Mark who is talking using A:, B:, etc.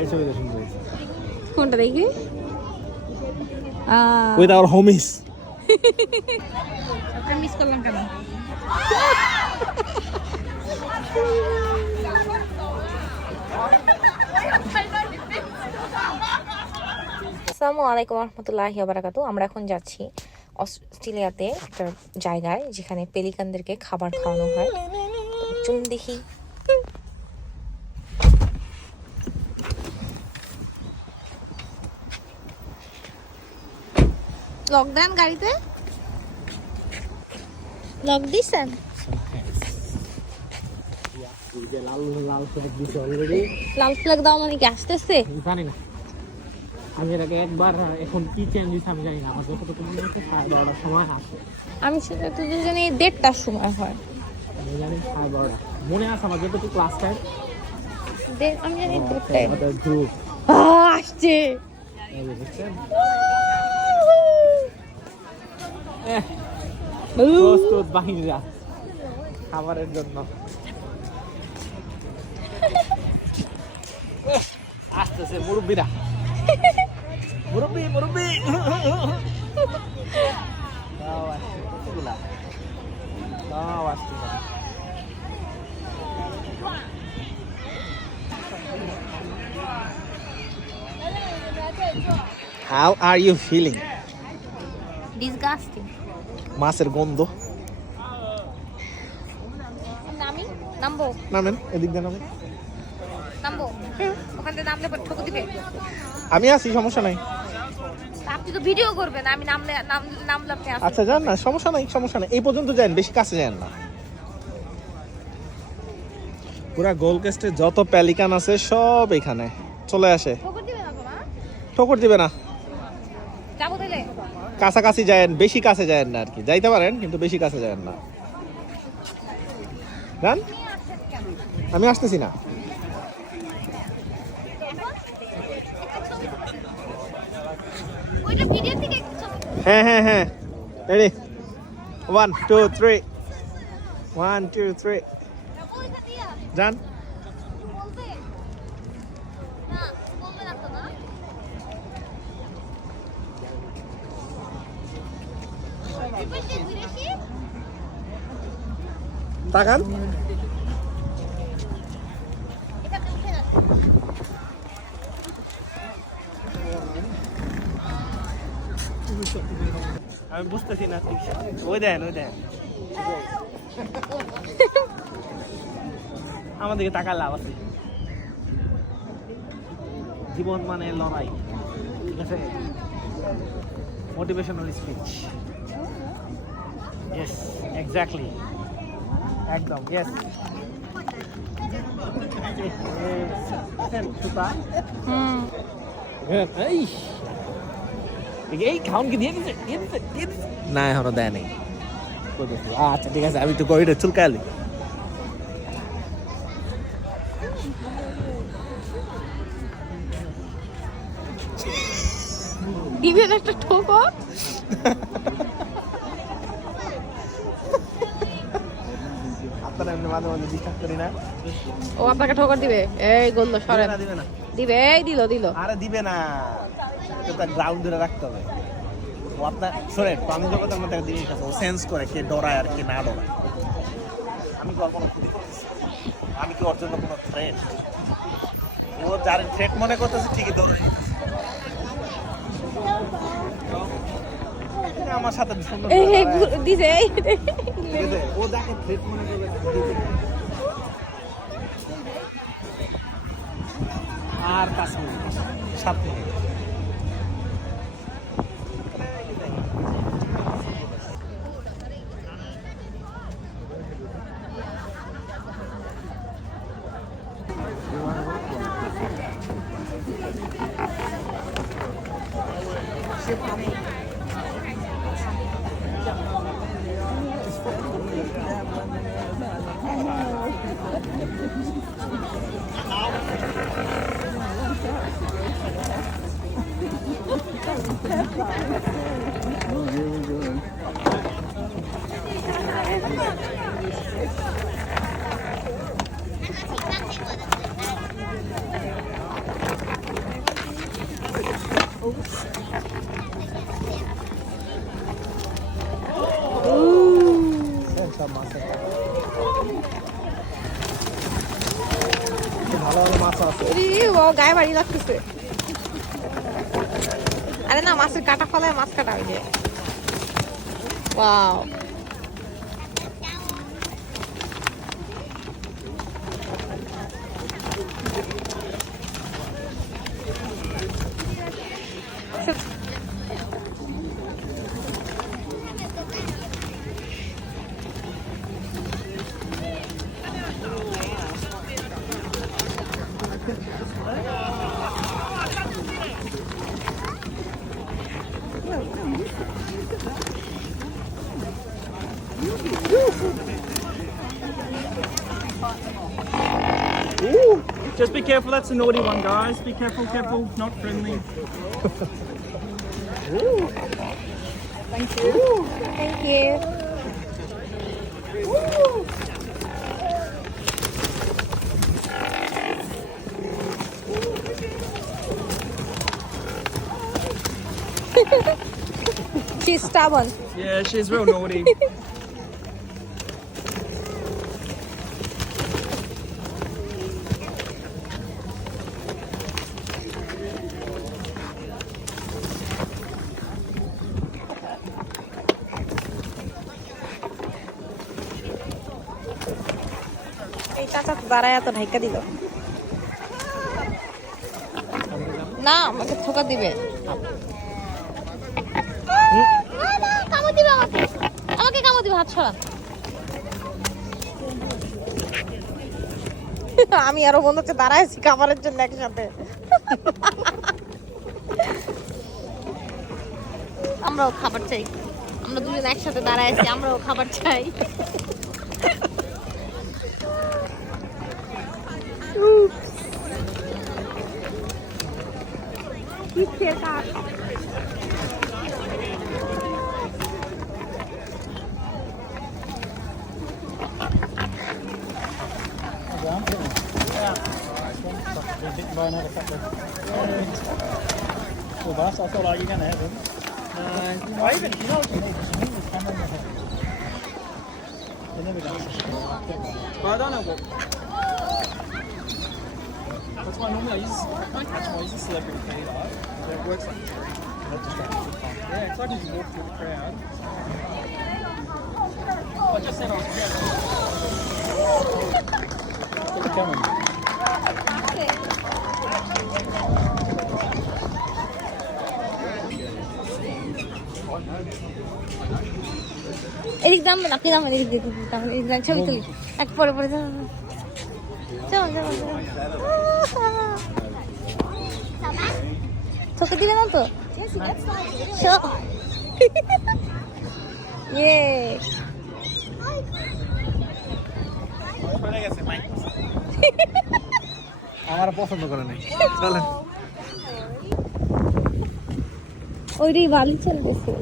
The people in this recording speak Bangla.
A: এই ছবিটা সুন্দর
B: কোনটা দেখি?
A: উইথ আওয়ার হোমিস
B: মিস করলাম কেন? আসসালামু আলাইকুম রহমতুল্লাহি বারাকাতু আমরা এখন যাচ্ছি অস্ট্রেলিয়াতে একটা জায়গায় যেখানে পেলিকানদেরকে খাবার খাওয়ানো হয়। চুম দেখি। লক দেন গাড়িতে। লক দিছেন?
A: লাল ফ্ল্যাগ
B: দাও মানে কি আসতেছে?
A: জানি না আমি এর আগে একবার এখন কি চেঞ্জ হয়েছে আমি জানি না আমার যতটুকু মনে হচ্ছে সাড়ে বারোটার সময় আসে।
B: আমি সেটা তো জানি দেড়টার সময় হয়।
A: আমি জানি সাড়ে বারোটা। মনে আছে আমার যতটুকু ক্লাস টাইম
B: দে- আমি জানি দেড়টায়। আসছে।
A: প্রস্তুত বাহিনীরা খাবারের জন্য। আসতেছে মুরব্বীরা। মুরব্বী মুরব্বী। How are you feeling?
B: Disgusting
A: মাছের গন্ধ।
B: নামবো?
A: নামেন এদিক দিয়ে নামেন।
B: নামবো? ওখান থেকে নামলে পর ঠকে দিবে?
A: আমি আছি সমস্যা নাই।
B: আপনি তো ভিডিও করবেন আমি নামলে নাম নামলে আপনি
A: আচ্ছা যান না সমস্যা নাই সমস্যা নাই। এই পর্যন্ত যান বেশি কাছে যান না। পুরা গোল কেস্টে যত প্যালিকান আছে সব এখানে। চলে আসে। ঠোকর দিবে না। কাছাকাছি যায়েন, বেশি কাছে যায়েন না আর কি। যাইতে পারেন, কিন্তু বেশি কাছে যায়েন না। যান? আমি আসতেছি না। হ্যাঁ হ্যাঁ হ্যাঁ। Ready one two three one two three যান
B: বলবে না বলবে না তো না বিপরীতে ঘুরে আসি।
A: তাকান। আমি বুঝতেছি না ওই দেন ওই দেন। আমাদেরকে টাকা লাভ আছে। জীবন মানে লড়াই, ঠিক আছে? মোটিভেশনাল স্পিচ ইয়েস এক্স্যাক্টলি একদম ইয়েস সুতা এই এই খাউন কি দিয়ে দিছে না এখনও দেয় নেই। আচ্ছা ঠিক আছে আমি তো কইটা চুলকালি
B: দিবেন একটা ঠোকর
A: আপনারা এমনি মাঝে মাঝে বিশ্বাস করি না।
B: ও আপনাকে ঠোকর দিবে? এই
A: দিবে
B: সরেন।
A: দিবে না।
B: দিবে এই দিল দিল।
A: আরে দিবে না। এটা গ্রাউন্ড ধরে রাখতে হবে। ও আপনার শোনেন প্রাণী জগতের মধ্যে একটা জিনিস আছে ও সেন্স করে কে ডরায় আর কে না ডরায়। আমি কি ওর কোনো ক্ষতি করতেছি আমি কি ওর জন্য কোনো থ্রেট ও যার থ্রেট মনে করতেছে ঠিকই দৌড়ে আমার সাথে
B: এই
A: করে।
B: দিছে?
A: ও দেখে থ্রেট মনে করবে আর পাঁচ মিনিট ভালো ভালো মাছ আছে।
B: ও গায়ে বাড়ি লাগতেছে। আরে না, মাছের কাটা ফলায় মাছ কাটা ওই যে wow
C: Just be careful, that's a naughty one, guys. Be careful, careful, not friendly.
B: Oh, thank you. Thank you. She's stubborn.
C: Yeah, she's real naughty.
B: এই চাচা তো দাঁড়ায় এত ঢাইকা দিল না আমাকে ঠোকা দিবে কামড় দিবে আমাকে আমাকে কামড় দিবে হাত ছড়া আমি আরও মনে হচ্ছে দাঁড়ায় আছি খাবারের জন্য একসাথে। আমরাও খাবার চাই। আমরা দুজন একসাথে দাঁড়ায় আছি আমরাও খাবার চাই।
C: Well, that's, I thought, are you going to have them? I even, you know what you need? Just move the camera in the head. They never this. But I don't know what. That's why normally I use, I can't catch them, I use a celebrity key, right? So it works like
A: Not just trying to find-
C: Yeah, it's like you walk through the crowd. I just said I was. Keep it coming.
B: আপনি এদিক ছবি তুলি। এক পরে পরে যাও চল চল তোকে দিবে না তো.
A: চলে আমার পছন্দ করে নাই। চলেন।
B: ওইটাই বালি চলতেছে।